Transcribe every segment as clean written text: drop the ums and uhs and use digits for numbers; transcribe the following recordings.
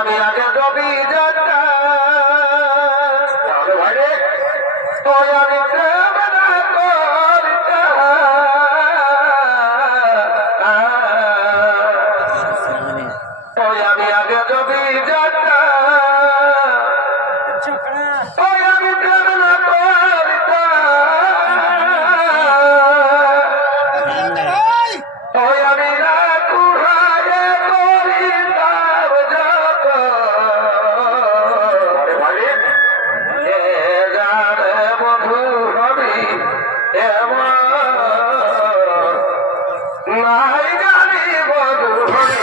আমি আগে কবি যাত্রা আমি আমি আগে কবি যাত্রা আমি আমি না কুহারে করি তাব যত এ গানে বধু হবি এমন নাই গানি বধু হবি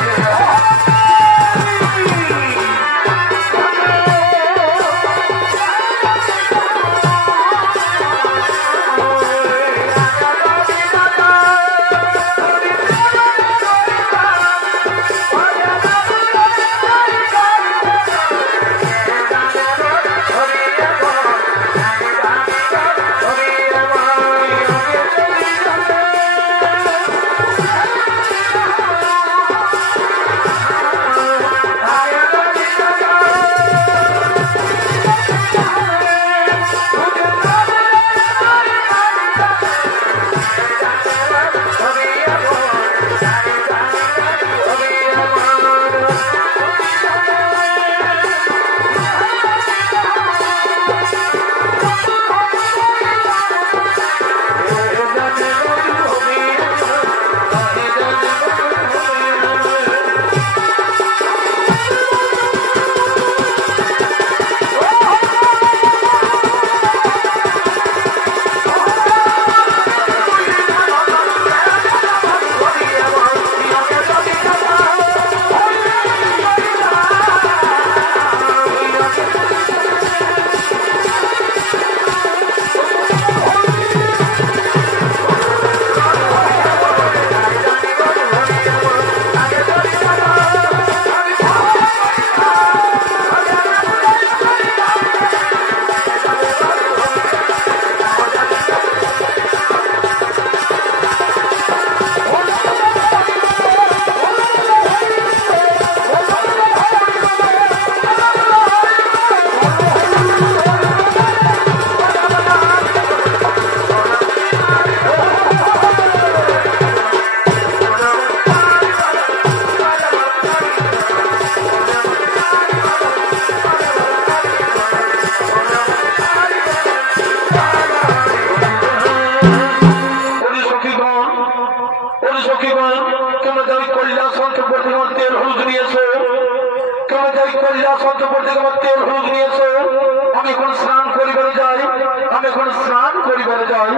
আমি এখন স্নান করিবার যাই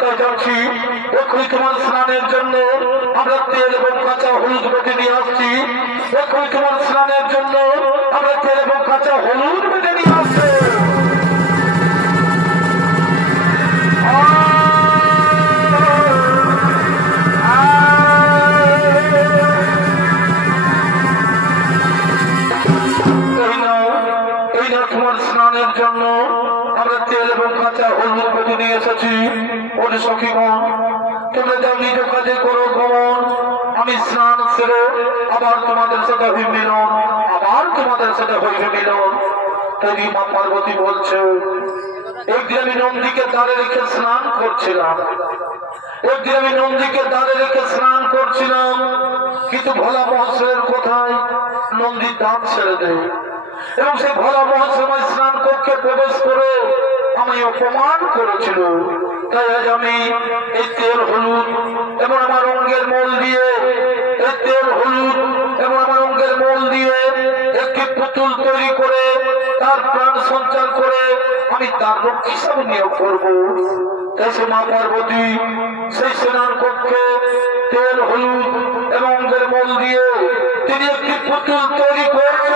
তাই যাচ্ছি এক্ষুনি তোমার স্নানের জন্য আমরা তেল এবং কাঁচা হলুদ বেটে নিয়ে আসছি এক্ষুনি তোমার স্নানের জন্য আমরা তেল এবং কাঁচা হলুদ বেটে নিয়ে আসছি তোমার স্নানের জন্য আমরা তেল এবং কাঁচা হলুদ বেটে নিয়ে এসেছি ওরে সখীগণ তোমরা যাও নিজ কাজে করো গমন আমি স্নান সেরে আবার তোমাদের সাথে হইবে মিলন তৈরি মা পার্বতী বলছে একদিন আমি নন্দীকে দ্বারে রেখে স্নান করছিলাম কিন্তু ভোলা মহাশয়ের কোথায় নন্দী দাঁত ছেড়ে দেয় এবং সেই ভোলা মহাশয় স্নান কক্ষে প্রবেশ করে আমি অপমান করেছিল তাই আজ আমি এই তেল হলুদ এবং আমার অঙ্গের মল দিয়ে একটি পুতুল তৈরি করে তার প্রাণ সঞ্চার করে আমি তার রক্ষী হিসাবে নিয়োগ করবো তাই সে মা পার্বতী সেই স্নান কক্ষে তেল হলুদ এবং অঙ্গের মল দিয়ে তিনি একটি পুতুল তৈরি করবে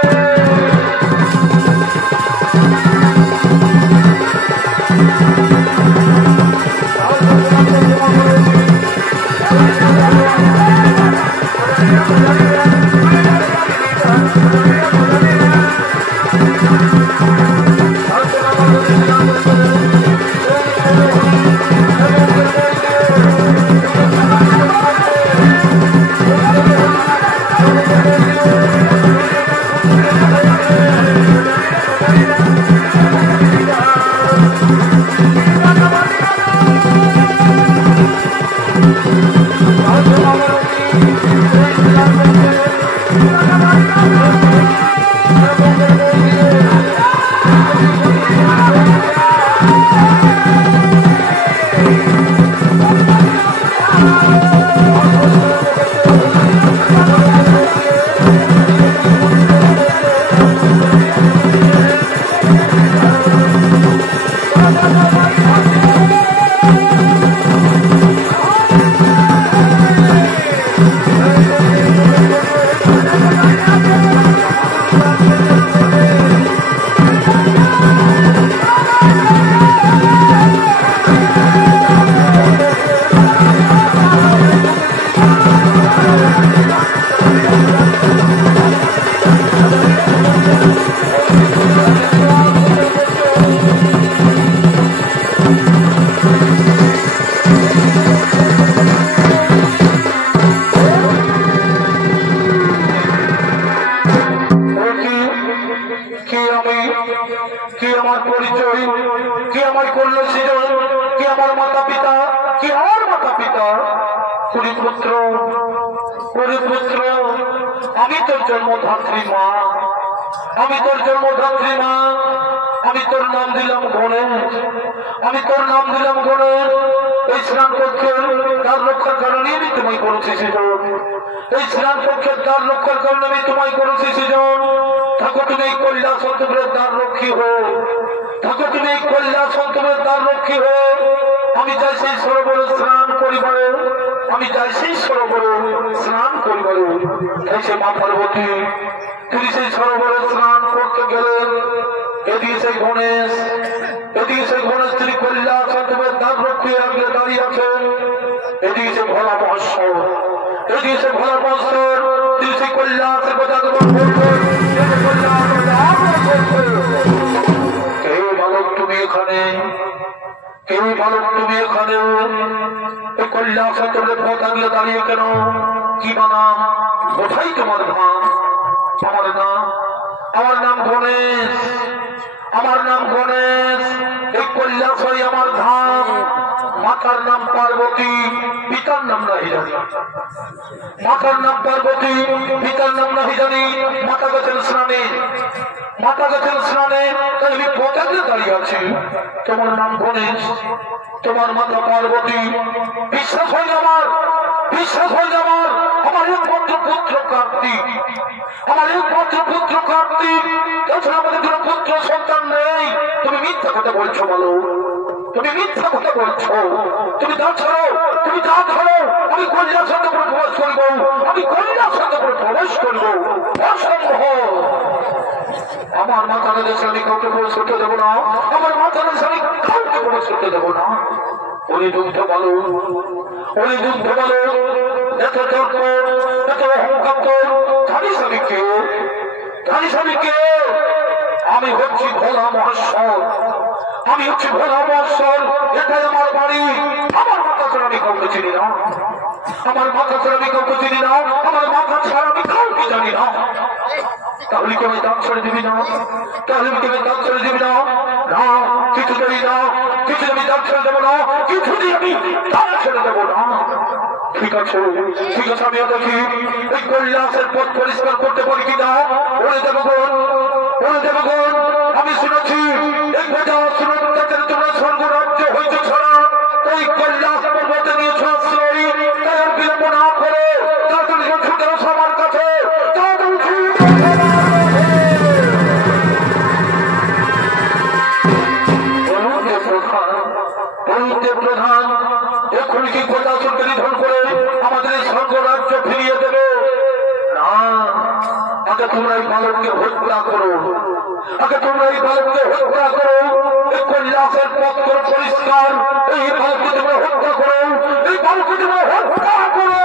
আমি তোর জন্মধাত্রী মা, আমি তোর জন্মধাত্রী মা, আমি তোর নাম দিলাম গণেশ, আমি তোর নাম দিলাম গণেশ। এই স্নান কক্ষের দ্বার রক্ষার কারণে আমি তোমায় করেছি সেজন, এই স্নান কক্ষের দ্বার রক্ষার কারণে আমি তোমায় করেছি সেজন। থাকো তুমি এই কৈলাস অন্তপুরের দ্বার রক্ষী হো, থাকো তুমি এই কৈলাস অন্তপুরের দ্বার রক্ষী হো। আমি চাই সেই সরোবরে স্নান করিবারে, আমি চাই সেই সরোবরে স্নান করিবারে। তাই সে মা পার্বতী তিনি সেই সরোবরে স্নান করতে গেলেন। এদিকে সেই গণেশ, এদিকে সেই গণেশ তিনি কৈলাস অন্তপুরের দ্বার রক্ষী আগে দাঁড়িয়ে আছেন। এদিকে সে ভোলা মহোৎসব, এদিকে সে ভোলা মহোৎসব তিনি সেই কৈলাসের কথা করছেন। কেউ বালক তুমি এখানে, কেউ বালক তুমি এখানে, এই কৈলাস অন্তপুরের পথ আগলে দাঁড়িয়ে কেন? কি বানাম? কোথায় তোমার ধাম? আমার নাম, আমার নাম গণেশ, আমার নাম গণেশ। এই কৈলাসই আমার ধাম। মাতার নাম পার্বতী, পিতার নাম নাহি জানি, মাতার নাম পার্বতী, পিতার নাম নাহি জানি। মাতা গেছেন স্নানে, মাতা গেছেন স্নানে, তাই আমি পথে দাঁড়িয়ে আছি। তোমার নাম গণেশ, তোমার মাতা পার্বতী। বিশ্বাস হয় আমার, বিশ্বাস হয় আমার। আমার একমাত্র পুত্র কার্তিক, আমার একমাত্র পুত্র কার্তিক। তাছাড়া আমাদের কোনো পুত্র সন্তান নেই। তুমি মিথ্যা কথা বলছো বলো, তুমি মিথ্যা কথা বলছো। তুমি দাঁত ছাড়ো, তুমি দাঁত ছাড়ো। আমি কৈলাস অন্তপুরে প্রবেশ করবো, আমি কৈলাস অন্তপুরে প্রবেশ করবো। অসম্ভব। আমার মাথার দেশে আমি কাউকে প্রবেশ করতে দেবো না, আমার মাথার দেশে আমি কাউকে প্রবেশ করতে দেবো না। উনি দুগ্ধ বলো, উনি দুগ্ধ বলো। এত তর্ক, এত অহংকার, জানিস আমি কে? জানিস আমি কে? আমি হচ্ছি ভোলা মহেশ্বর, আমি হচ্ছি ভোলা মহেশ্বর। এটাই আমার বাড়ি। আমার মাথা ছাড়া আমি কাউকে চিনি না, আমার মাথা ছাড়া আমি কাউকে চিনি না, আমার মাথা ছাড়া আমি কাউকে জানি না। তাহলে কি আমি দাঁত ছেড়ে দিবি না? তাহলে কি আমি দাঁত ছেড়ে দিবি না? না, কিছু দেবি না, কিছু আমি দাঁত ছেড়ে দেবো না, কিছু দিয়ে আমি দাঁত ছেড়ে দেবো না। ঠিক আছে, ঠিক আছে, আমিও দেখি এই কৈলাসের পথ পরিষ্কার করতে পারি কিনা। ওরে দেবগণ, ওরে দেবগণ, আমি শুনেছি এই প্রজা শুনতে তোমরা স্বর্গরাজ্য হইতে ছড়া, ওই কৈলাস পর্বতে নিয়েছ আশ্রয়। তাই আর বিলম্ব না করে তাড়াতাড়ি ছুটে আসো আমার কাছে, তাড়াতাড়ি ছুটে প্রধান এখন কি কৈলাসকে নিধন করে আমাদের এই স্বর্গরাজ্য ফিরিয়ে দেবে? না, আগে তোমরা এই বালককে হত্যা করো, আগে তোমরা এই বালককে হত্যা করো। এই কৈলাসের পথ করো পরিষ্কার, এই বালককে তোমরা হত্যা করো, এই বালককে তোমরা হত্যা করো।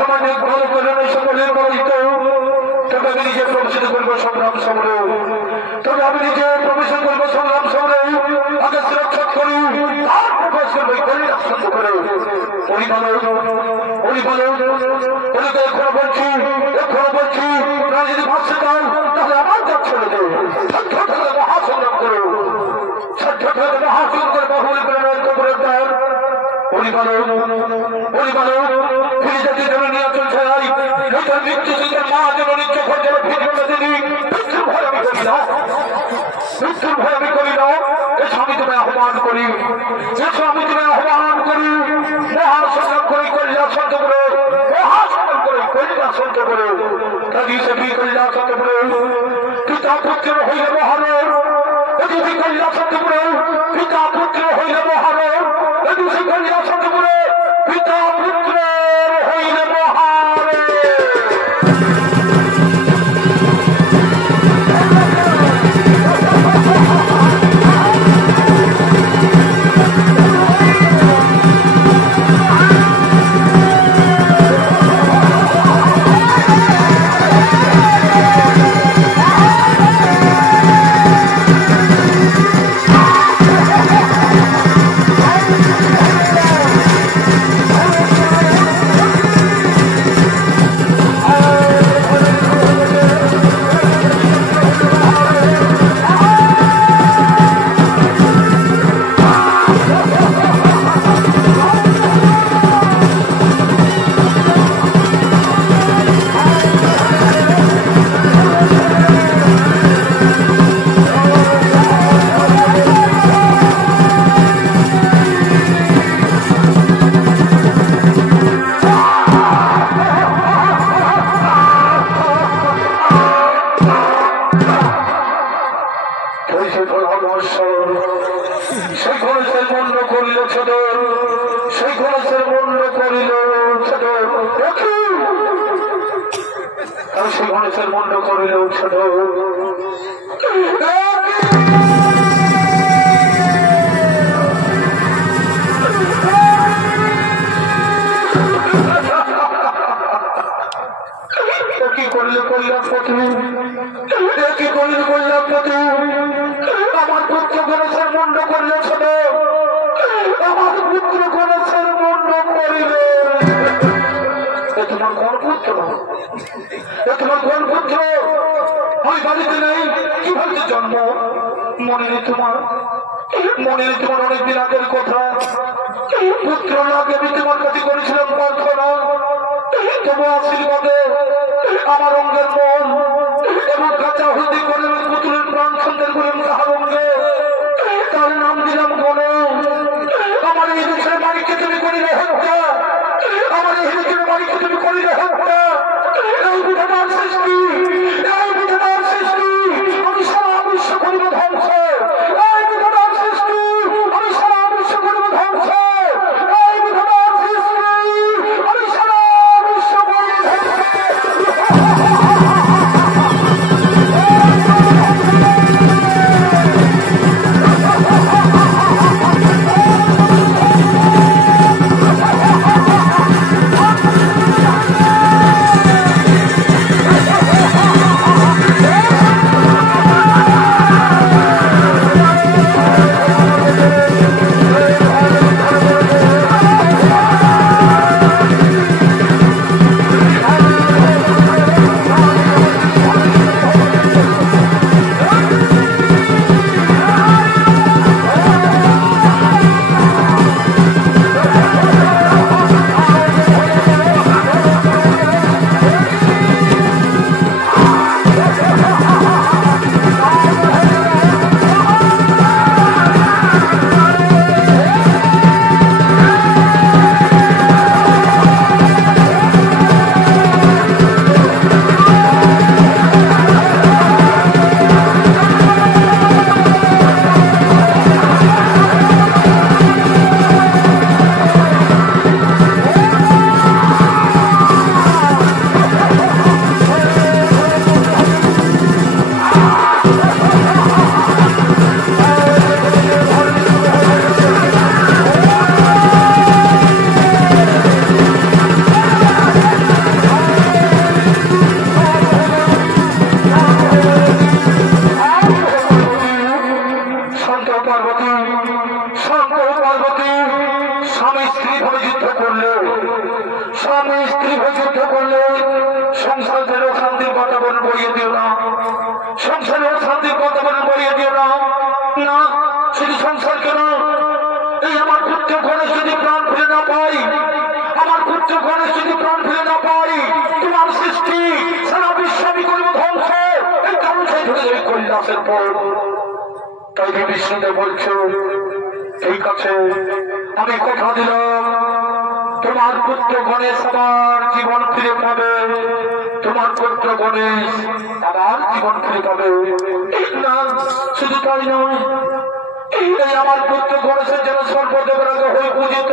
সামান্য ভালো করে সকলের বলিত তবে আমি নিজে প্রবেশিত করবো সংগ্রাম সমরে, তবে আমি নিজে প্রবেশ করবো সংগ্রাম সমরে, আগে সুরক্ষা করি আর প্রকাশ করবো করি রাষ্ট্র করে এখনো বলছি তোমরা যদি ভাবছে চাও তাহলে আমার কাজ ছেড়ে দেবে, মহাসংগ্রাম করো, মহাসংগ্রাম করে বাহুবলী প্রেরণের কবরের দ্বার ফিরে যেতে জন্য নিয়ে চলছে মৃত্যু সিংহের মা যেন নিত্য ঘর যেন ফিরবে দিদি মৃত্যুর ভয় আমি করি না, মৃত্যুর ভয় আমি করি না। এসো আমি তোমায় আহ্বান করি, এসো আমি তোমায় আহ্বান করি, মহাসংগ্রাম করি কৈলাসন্ত করে, মহাসংগ্রাম করি কৈলাসন্ত করে, কাদিসে কি কৈলাসন্ত করে পিতা পুত্র হইলে মহানর, এদিকে কৈলাসন্ত করে পিতা পুত্র হইলে মহানর, এদিকে কৈলাসন্ত করে পিতা পুত্র হইলে মহানর। আমার পুত্র গণেশের মুন্ড করলে ছোট, আমার পুত্র গণেশের মুন্ড করিলে তোমার কোন পুত্র, তোমার কোন পুত্র ওই বাড়িতে নেই, কিভাবে জন্ম মনে নেই তোমার, মনে নেই তোমার অনেকদিন আগের কথা, পুত্র লাগে আমি তোমার কাছে করেছিলাম প্রার্থনা, তবু আশীর্বাদে আমার অঙ্গের মন এবং কাঁচা হলদি করে পুতুলের প্রাণ সন্তান করে তাহার অঙ্গে তার নাম দিলাম গণেশ। আমার এই দেশের মালিককে তুমি করিলে হত্যা, আমার এই দেশের মালিককে তুমি করিলে হত্যা, এই বিধানার সৃষ্টি, এই বিধানার সৃষ্টি আমি সারা বিশ্ব করিব ধ্বংস, এই বিধানার সৃষ্টি আমি সারা বিশ্ব করিব ধ্বংস, এই বিধানার সৃষ্টি আমি সারা বিশ্ব করিব ধ্বংস। যদি যুদ্ধ করলে সংসারের শান্তির বাতাবরণ বইয়ে দিও না, সংসারের শান্তির বাতাবরণ বইয়ে দিও না। না শুধু সংসার কেন, এই আমার পুত্র ঘরে যদি প্রাণ ফিরে না পাই, আমার পুত্র ঘরে যদি প্রাণ ফিরে না পাই, তোমার সৃষ্টি সারা বিশ্ব আমি করব ধ্বংস। এই ধ্বংস ধরে যাবে কৈলাসের পর। তাই বিষ্ণুদেব বলছো ঠিক আছে, আমি কথা দিলাম তোমার পুত্র গণেশ আবার জীবন ফিরে পাবে, তোমার পুত্র গণেশ আবার জীবন ফিরে পাবে। না শুধু তাই নয়, এই আমার পুত্র গণেশের যেন সর্বদেবের আগে হয়ে পূজিত,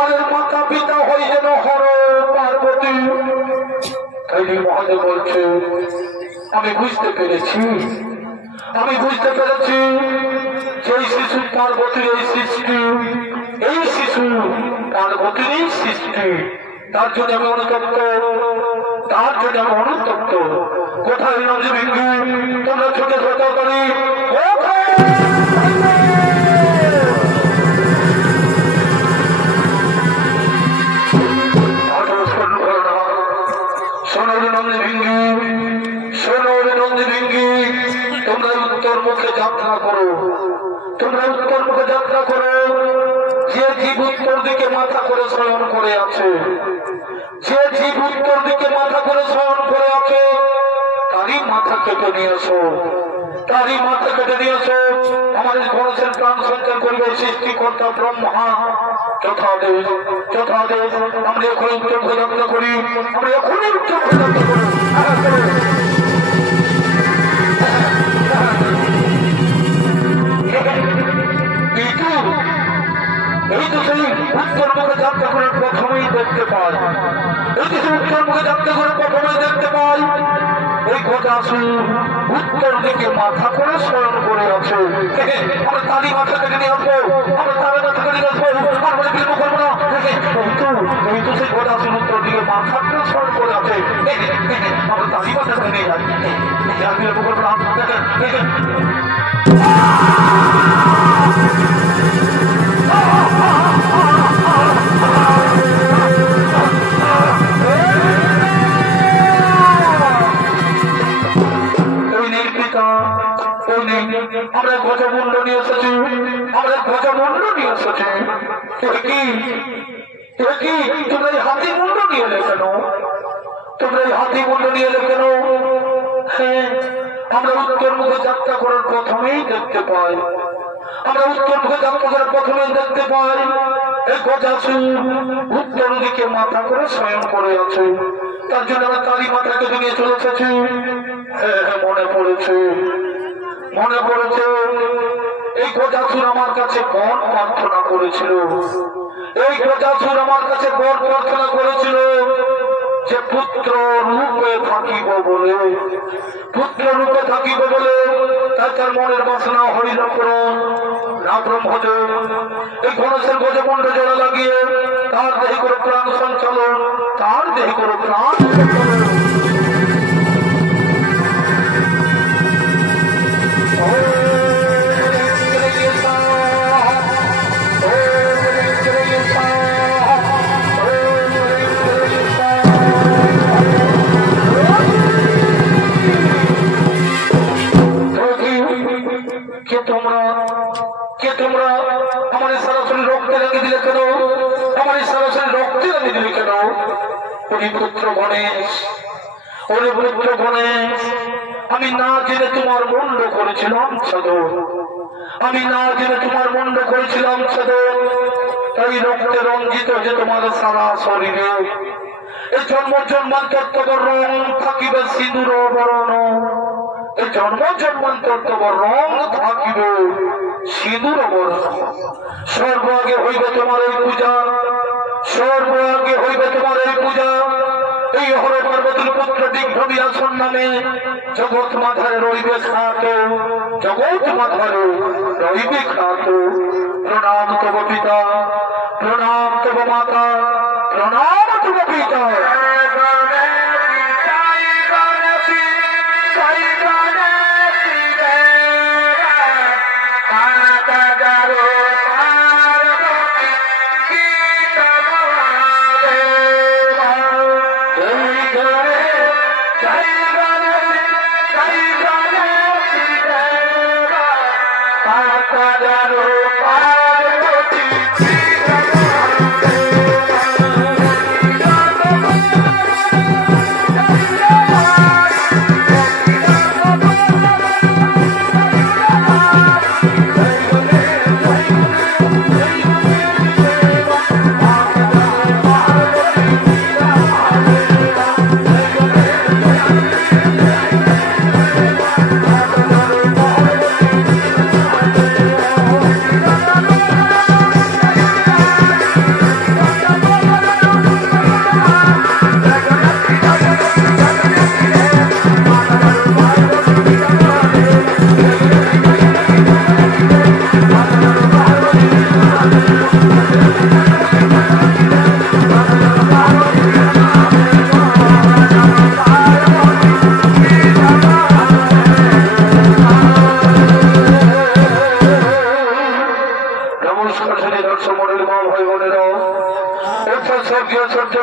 আর মাতা পিতা হয়ে যেন হর পার্বতী। তাই মহাদেব বলছে আমি বুঝতে পেরেছি, আমি বুঝতে পেরেছি সেই শিশু পার্বতীর এই সৃষ্টি, এই শিশু পার্বতীর এই সৃষ্টি, তার জন্য আমি অনুতপ্ত, তার জন্য আমি অনুতপ্ত। কোথায় নন্দীভিঙ্গি, তোমরা ছোট ছোট করি সোনার নন্দীভিঙ্গি, সোনার নন্দীভিঙ্গি, তোমরা উত্তর মুখে যাত্রা করো, তোমরা উত্তর মুখে যাত্রা করো। যে জীব উত্তর দিকে মাথা করে শয়ন করে আছে, যে জীব উত্তর দিকে মাথা করে শয়ন করে আছে, তারই মাথা কেটে নিয়ে এসো, তারই মাথা কেটে নিয়ে এসো। আমাদের গণেশের প্রাণ সঞ্চার করবে সৃষ্টিকর্তা ব্রহ্মা। যথাদেশ যথাদেশ, আমরা এখন উত্তর মুখে যাত্রা করি, আমরা এখনই উত্তর মুখে যাত্রা করি। এই তো সেই উত্তর মুখে যাত্রা করে প্রথমেই দেখতে পাই, এই তো সেই উত্তর মুখে যাত্রা করে প্রথমেই দেখতে পাই এই গজাসুর উত্তর দিকে মাথা করে শয়ন করে আছে। আমরা তারই মাথা কেটে নিয়ে আসবো, আমরা তাদের মাথা কেটে নিয়ে আসবো, আমরা বিলম্ব করবো না। এই তো সেই গজাসুর উত্তর দিকে মাথা করে শয়ন করে আছে, আমরা তারই মাথা কেটে নিয়ে যাই, বিলম্ব করবো না। আমরা ধ্বজমুণ্ড নিয়ে এসেছি, আমরা ধ্বজমুণ্ড নিয়ে এসেছি। কি তোমরা এই হাতি মুন্ড নিয়ে এলে কেন, তোমরা এই হাতি মুন্ড নিয়ে এলে কেন? হ্যাঁ, আমরা উত্তর মুখে যাত্রা করার প্রথমেই দেখতে পাই, আমরা উত্তর মুখে যাত্রা করার প্রথমেই দেখতে পাই এই গজাসুর উত্তর দিকে মাথা করে স্বয়ং করে আছে। তার জন্য আমরা তারই মাথাকে নিয়ে চলে এসেছি। হ্যাঁ মনে পড়েছে, মনে পড়েছে এই গজাসুর আমার কাছে বর প্রার্থনা করেছিল, এই গজাসুর আমার কাছে বর প্রার্থনা করেছিল যে পুত্র রূপে থাকিব বলে, পুত্র রূপে থাকিব বলে। তাই তার মনের বাসনা হরিণকরণ নাম ব্রহ্মজ, এই গণেশের গজমণ্ড জোড়া লাগিয়ে তার দেহে করে প্রাণ সঞ্চালন, তার দেহে করে প্রাণ সঞ্চালন। পুত্র গণেশ, ওরে পুত্র গণেশ, আমি না জেনে তোমার মুন্ড করেছিলাম সাধন, আমি না জেনে তোমার মুন্ড করেছিলাম সাধন। তাই রক্তে রঞ্জিত যে তোমার সারা শরীরে এই জন্ম জন্মান্তর তবর রং থাকিবে সিঁদুর বরণ, এই জন্ম জন্মান্তর তবর রং থাকিবে সিঁদুর বরণ। সর্ব আগে হইবে তোমার এই পূজা, সর্ব আগে হইবে তোমার এই পূজা। এই হর পার্বতীর পুত্র দিগ্ভ্রমিয়াসন নামে জগৎ মাথায় রইবে খ্যাত, জগৎ মাথায় রইবে খ্যাত। প্রণাম তব পিতা, প্রণাম তব মাতা, প্রণাম তব পিতা।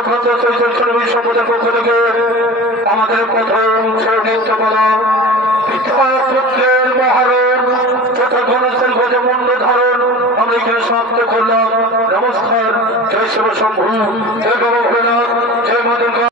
পঞ্চখণ্ড চৈতন্য সম্প্রদায়ের পক্ষ থেকে আমাদের প্রথম নৃত্য করা পিতা পুত্রের মহারণ তথা গণেশের গজে মুন্ড ধারণ আমরা এখানে সমাপ্ত করলাম। নমস্কার। জয় শিব শম্ভু, জয় বাবা ভোলানাথ, জয় মা দুর্গা।